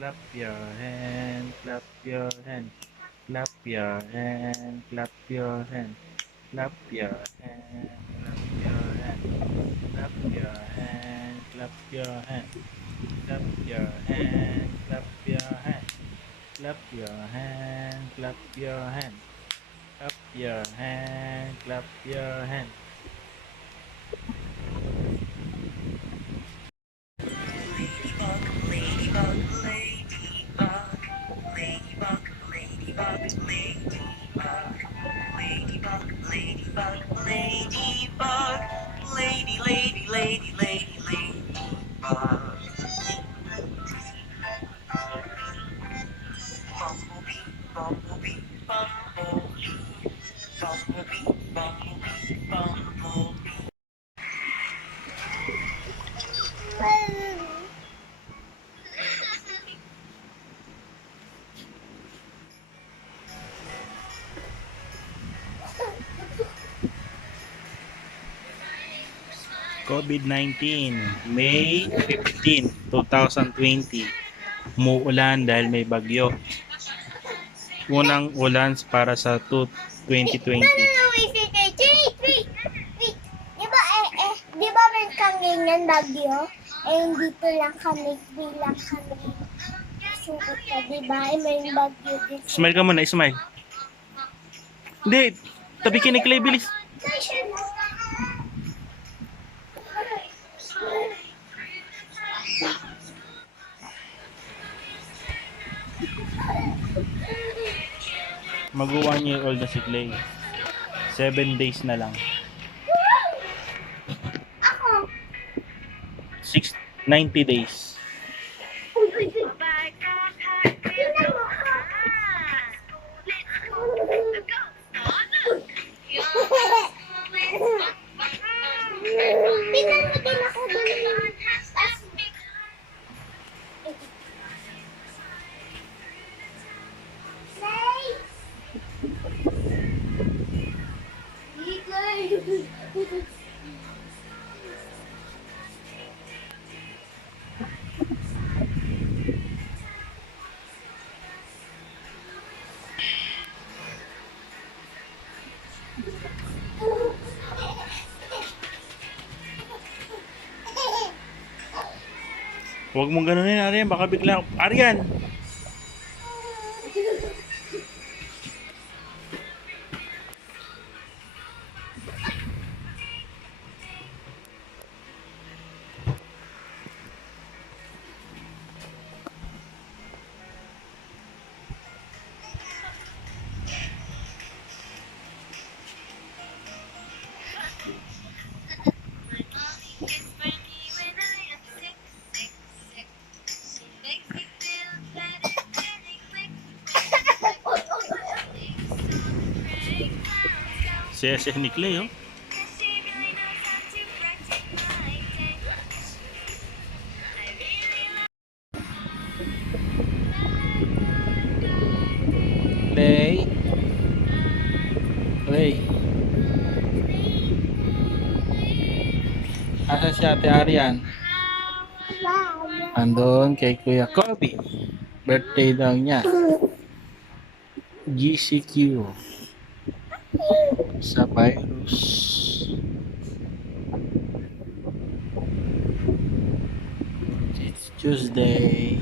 clap your hand, clap your hand, clap your hand, clap your hand, clap your hand, clap your hand, clap your hand, clap your hand, clap your hand, clap your hand, clap your hand, clap your hand, clap your hand, clap your hand. Ladybug, ladybug, ladybug, ladybug, ladybug, ladybug, ladybug, ladybug, ladybug, lady, lady, lady, lady, ladybug. Bumblebee, bumblebee, bumblebee, bumblebee, bumblebee, bumblebee. COVID-19, May 15, 2020. Umuulan dahil may bagyo. Unang ulan para sa 2020. No, no, no, wait, wait, wait, wait, wait, wait. Di ba meron kang ganyan bagyo? Dito lang kami, bilang kami. Sukat ka, di ba? May bagyo dito. Smile ka muna, smile. Hindi, tabi kiniklay, bilis. Mag-1 year old na si Clay. 7 days na lang. Ako. 90 days. Tingnan mo ka. Tingnan mo din ako dun. Huwag mong ganunin, Arian. Baka bigla... Arian! Siya ni Clay, oh. Clay. Clay. Asa si Ate Arian? Andun kay Kuya Kobe. Birthday daw niya. GCQ. Sa virus. It's Tuesday,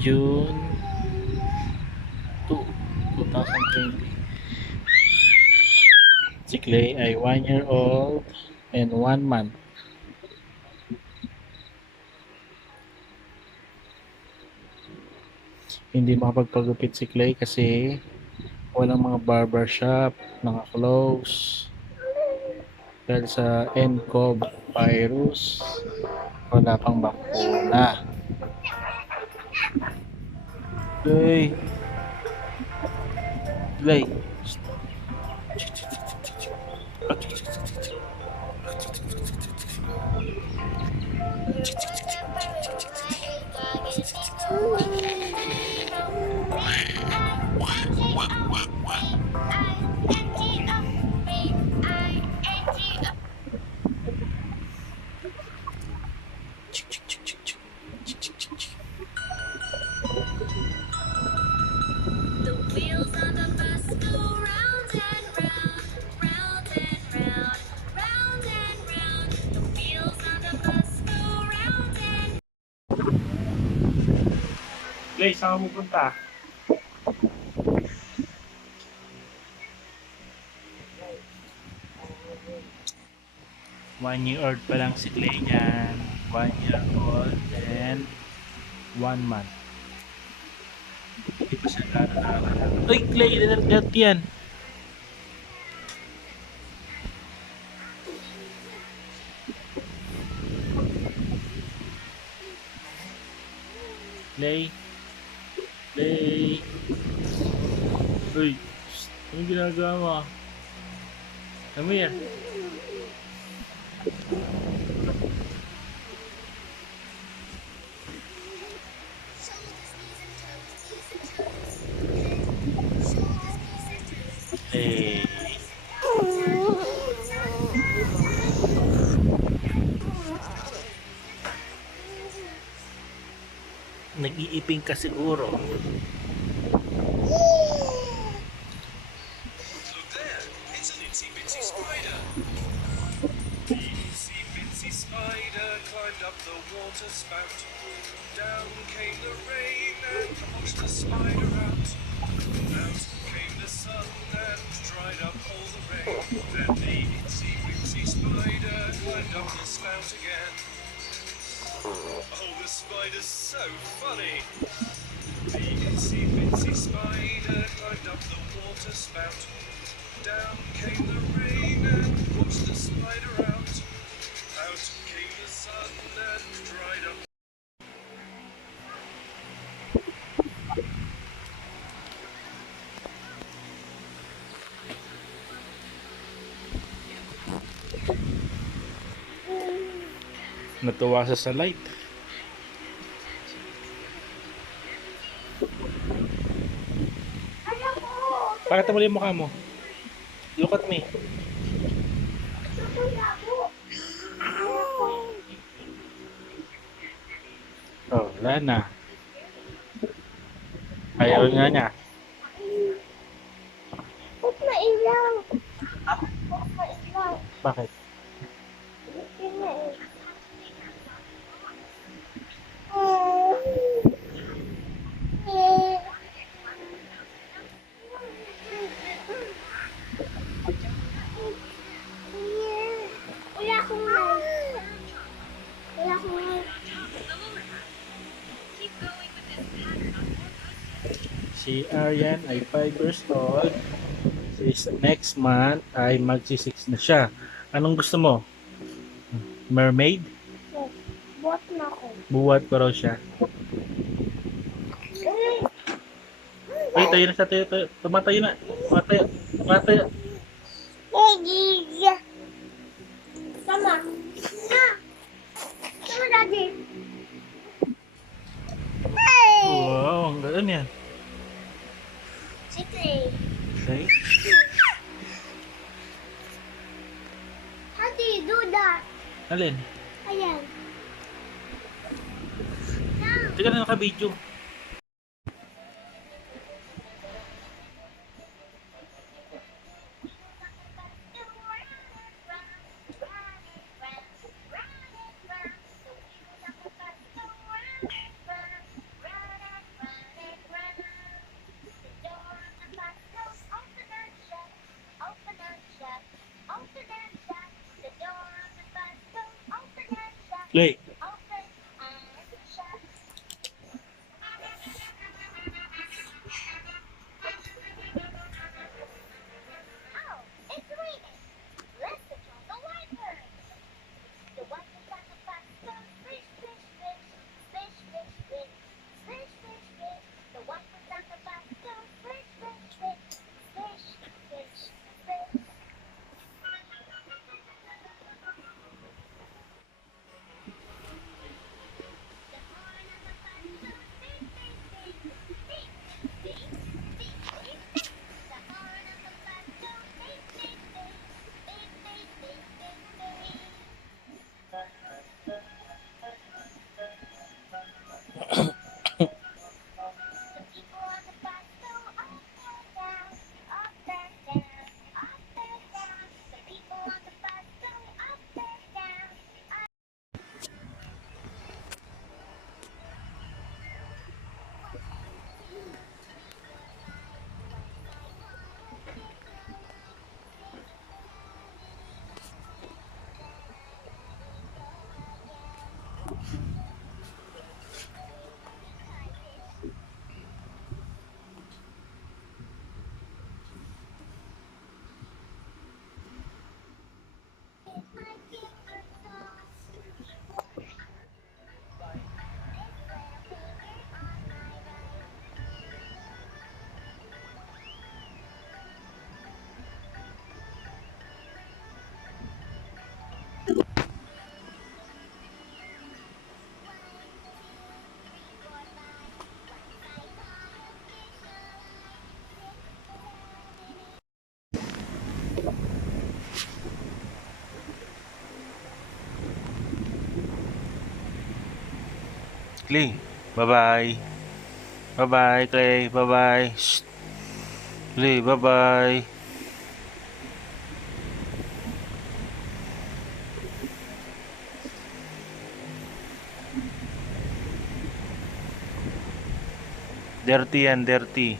June 2, 2020. Si Clay ay 1 year old and 1 month. Hindi makapagpagupit si Clay kasi walang mga barbershop, naka-close dahil sa nCoV virus, wala pang bakuna. Clay, Clay. Clay, saan ka pupunta? One year old pa lang si Clay niyan. 1 year old and 1 month. Hindi pa siya gano'n. Uy, Clay, dinargat yan. Clay. Clay. Uy, shh, anong ginagawa mo? Come here. Clay. Nag-iiping ka siguro. Look there, it's an itsy bitsy spider. The itsy bitsy spider climbed up the water spout. Down came the rain and washed the spider out. Out came the sun and dried up all the rain. Then the itsy bitsy spider climbed up the spout again. Oh, the spider's so funny. The itsy bitsy spider climbed up the water spout. Down came the rain and washed the spider out. Out came the sun and dried up. Natuwa siya sa light. Alam mo! Pakita mo yung mukha mo. Look at me. Ako labo! Oh, wala na. Ayaw nga niya. Ba't mailaw? Ba't mailaw? Bakit? Yun na eh. Wala akong light. Wala akong light. Si Arian ay 5 years old. Next month ay magsi-6 na siya. Anong gusto mo? Mermaid? Yes. Bot na ako. Buwat ko raw siya. Ay, tayo na siya. Tayo. Tumatayo na. Tumatayo. Gigi. Tama. Na. Tama, Daddy. Hey! Wow, ang gano'n yan. Sige. Okay. How do you do that? Alin? Ayan. Teka na naka-video. Play. Clay, bye-bye. Bye-bye, Clay. Bye-bye. Shh. Clay, bye-bye. Dirty yan, dirty.